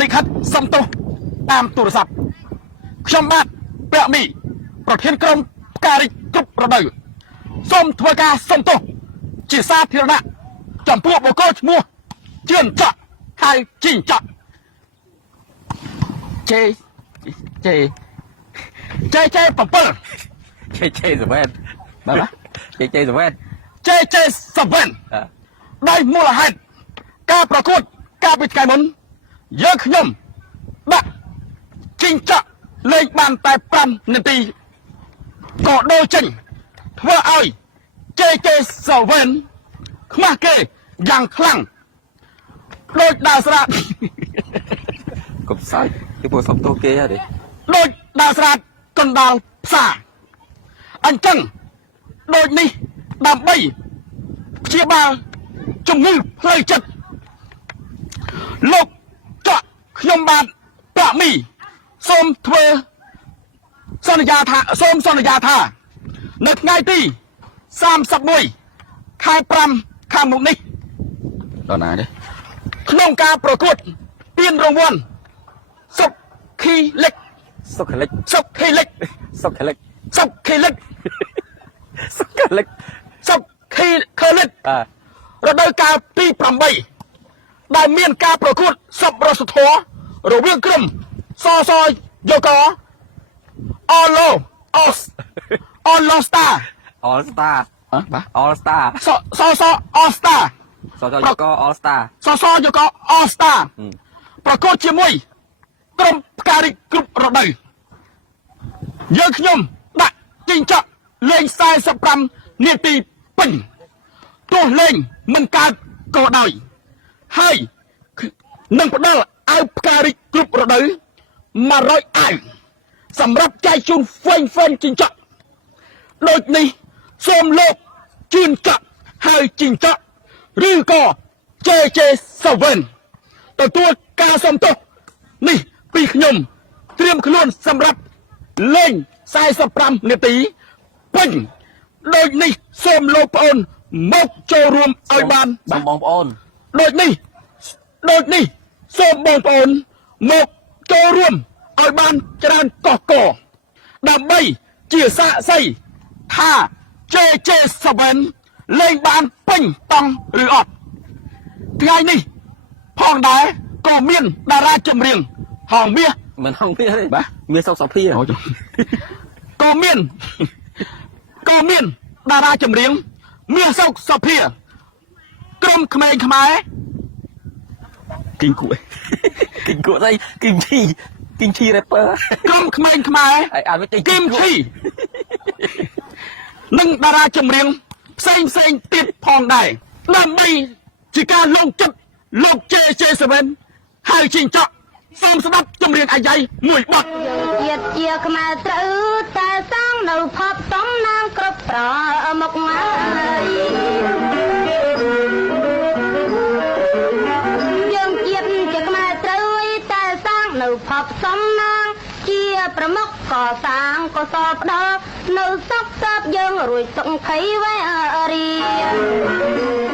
លិខិតសំទោសតាមទូរស័ព្ទខ្ញុំបាទពាក់មីប្រធានក្រុមផ្ការិចគ្រប់រដូវសូមធ្វើការសំទោសជាសាធារណៈចំពោះបុគ្គលឈ្មោះជឿនច័កហើយជីងច័កជេ7ដោយមូលហេតុការប្រកួតកាលពីថ្ងៃមុនយើងខ្ញុំដាក់ជីងច័កលេងបានតែ5នាទីក៏ដូរចេញធ្វើឲ្យ JJ7 ខ្មាស់គេយ៉ាងខ្លាំងដូចដើរស្រាតកុំសាច់គេពោលសំទោសគេហ៎ដូចដើរស្រាតកណ្ដាលផ្សារអញ្ចឹងដូចនេះដើម្បីព្យាបាលជំងឺផ្លូវចិត្តលោកច័កខ្ញុំបាទប្រាក់មីសូមធ្វើសន្យាថានៅថ្ងៃទី31ខែ5ខាងមុខនេះដល់ណាទេក្នុងការប្រកួតពានរង្វាន់សុខីលិចរដូវកាលទី8ដែលមានការប្រកួតសប្បុរសធម៌រវាងក្រុមសសយកកអឡូស្តាសសអស្តាសសយកកអស្តា ប្រកួតជាមួយក្រុមផ្ការិចគ្រប់រដូវយើងខ្ញុំដាក់ជីងច័កលេង45នាទីពេញទោះលេងមិនកើតក៏ដោយហើយនឹងផ្ដល់ឲ្យផ្ការិចគ្រប់រដូវ100អាវសម្រាប់ចែកជូនហ្វេងជីងច័កដូចនេះសូមលោកជឿនច័កហើយជីងច័កឬក៏ JJ7 ទទួលការសំទោសនេះពីខ្ញុំត្រៀមខ្លួនសម្រាប់លេង45នាទីពេញដូចនេះសូមលោកប្អូនមកចូលរួមឲ្យបានបងប្អូនដូចនេះសូមបងប្អូនមកចូលរួមឲ្យបានច្រើនកកកដើម្បីជាសាក្សីថា JJ7 លេងបានពេញតង់ឬអត់ថ្ងៃនេះផងដែរក៏មានតារាចម្រៀងហងមាសមិនហងមាសទេបាទមាសសុកសុភាក៏មានតារាចម្រៀងមាសសុកសុភាក្រុមក្មេងខ្មែរគីងគួយស្អីគីងឈី rapper ក្រុមក្មេងខ្មែរគីងឈីនិងតារាចម្រៀងផ្សេងទៀតផងដែរដើម្បីជាការលងចិត្តលោក JJ7 ហើយជីងច័កសូមស្ដាប់ចម្រៀងអាយ៉ៃមួយបទជាតិជាខ្មែរត្រូវតែសាងនៅផបសំណាងគ្រប់ប្រមុខយើងជាតិជាខ្មែរត្រូវតែសាងនៅផបសំណាងជាប្រមុខកសាងកសលផ្ដល់នៅសុខសាបយើងរួចសុខភ័យវេរី